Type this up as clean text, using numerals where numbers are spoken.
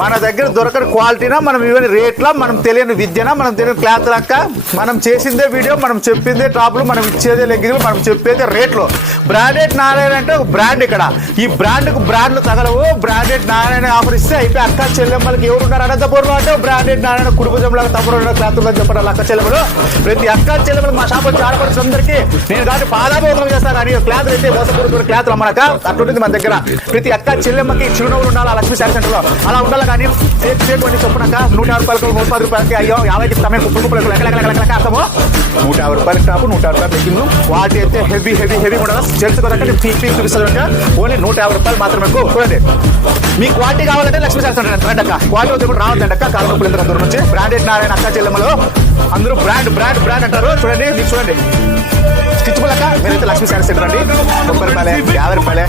మన దగ్గర దొరకని క్వాలిటీనా, మనం ఇవన్నీ రేట్లా, మనం తెలియని విద్యనా, మనం తెలియని క్లాత్ లక్క, మనం చేసిందే వీడియో, మనం చెప్పిందే టాప్లు, మనం ఇచ్చేదే లెగ్గింగ్లు, మనం చెప్పేదే రేట్లు. బ్రాండెడ్ నారాయణ అంటే ఒక బ్రాండ్. ఇక్కడ ఈ బ్రాండ్కు బ్రాండ్లు తగలవు. బ్రాండెడ్ నారాయణ ఆఫర్ ఇస్తే అయిపోయి అక్క చెల్లెమ్మలకి ఎవరున్నారు అనంతపురంలో అంటే బ్రాండెడ్ నారాయణ కుటుంబంలాగా తమ్ముడు క్లాత్ చెప్పడం అక్క చెల్లెమ్మలు. ప్రతి అక్క చెల్లెమ్మలు మా షాప్ వచ్చి ఆడపడుచు అందరికీ నేను కాబట్టి పాదాభోగం చేస్తాను. కానీ క్లాత్ అయితే మోసపూరిత క్లాత్లు అమ్మనక అట్లుంటుంది మన దగ్గర. ప్రతి అక్క చెల్లెమ్మకి చిరునవ్వులు ఉండాలి లక్ష్మీ శారీ సెంటర్ లో, అలా ఉండాలి. కానీ సేట్ వంటి చొప్పునక 150 రూపాయలకు 110 రూపాయలకి అయ్యో 50కి సమయం కుప్పలు అర్థము. 150 రూపాయలకి టాపు, 150 రూపాయలు బెగ్గింగ్. వాటి అయితే హెవీ హెవీ హెవీ ఉండదు. తెలుసుకోదంటే పీక్ చూపిస్తుంది అంటే ఓన్లీ 150 రూపాయలు మాత్రమే. చూడండి, మీ క్వాలిటీ కావాలంటే లక్ష్మీ శారీ సెంటర్ రండి అక్క. క్వాలిటీ వద్ద కూడా రావద్దండి అక్క. కాలంలో ఎంత దూరం నుంచి బ్రాండెడ్ నారాయణ అక్క చెల్లెమ్మలు అందరూ బ్రాండ్ బ్రాండ్ బ్రాండ్ అంటారు. చూడండి, మీరు చూడండి స్టిచ్ అక్క. మీరైతే లక్ష్మీ శారీ సెంటర్ అండి. 30 రూపాయలే, 50 రూపాయలే.